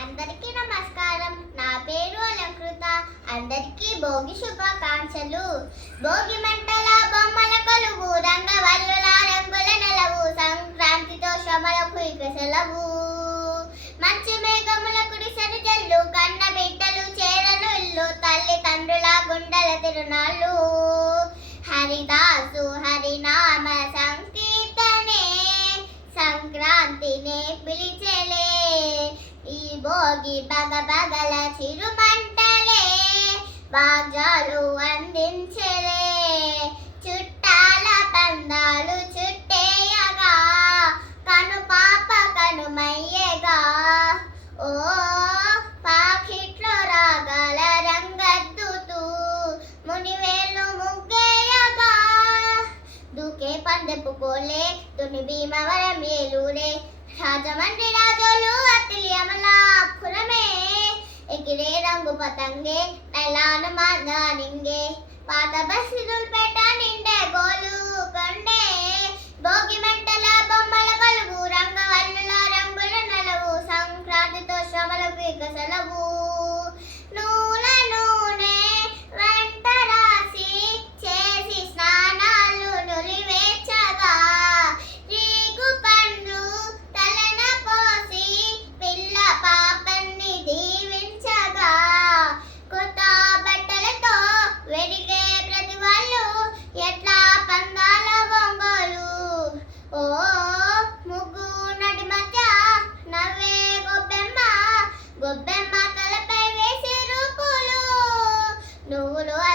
అందరికీ నమస్కారం. నా పేరు అలంకృత. అందరికీ భోగి శుభాకాంక్షలు. భోగి మంటల బొమ్మల కొలువు రంగవల్లుల రంగుల నెలవు సంక్రాంతితో శ్రమలకు ఇక సెలవు. మంచి మేఘముల కుడిసెను జల్లు కన్న బిడ్డలు చేరను ఇల్లు తల్లి తండ్రుల గుండెల తిరునాళ్ళు. హరిదాసు హరినామ భోగి బగ బగల చిరుమంటలే బాజాలు అందించలే. పందెపు కోలే తుని భీమవరం ఏలూరే రాజమండ్రి రాజోలు అత్తిలి అమలాపురమే ఎగిరే రంగు పతంగే నైలాను మాంగానింగే పాత బస్సులు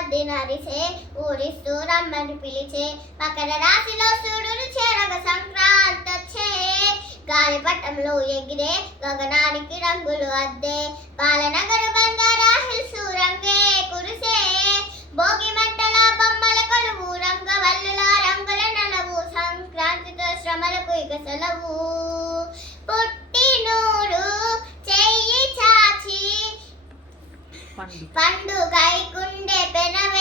నువ్వులు నరిసే ఊరిస్తూ రమ్మని పిలిచే మకర రాశిలో సూర్యుడు చేరగ సంక్రాంతి వచ్చే గాలిపటంలో ఎగిరే గగనానికి రంగులు అద్దే. బాలనగరు బంగారా హిల్స్ రంగే కురిసే. భోగి మంటల బొమ్మల కొలువు రంగవల్లుల రంగుల నలవు. సంక్రాంతితో శ్రమలకు ఇక సెలవు. పండు. పండుగైకుండే పెనవేసేగా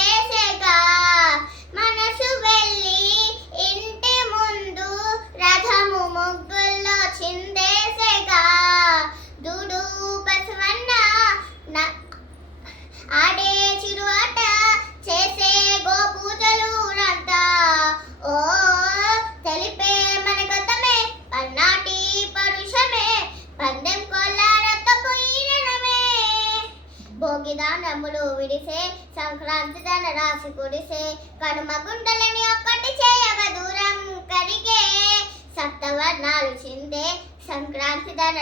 విధానములు విడిసే సంక్రాంతి ధన రాశి కుడిసే కనుమ గుండలని ఒక్కటి చేయగ దూరం కరిగే. సప్తవర్ణాలు చిందే సంక్రాంతి ధన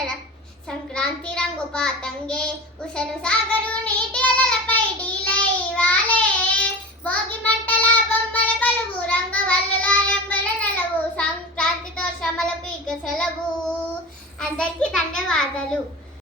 సంక్రాంతి రంగు పాతంగే. ఉసను సాగరు నీటి అలలపై డీలై వాలే. భోగి మంటల బొమ్మల కలువు రంగవల్లుల రంగుల నెలవు సంక్రాంతితో శ్రమల పీక సెలవు. అందరికీ ధన్యవాదాలు.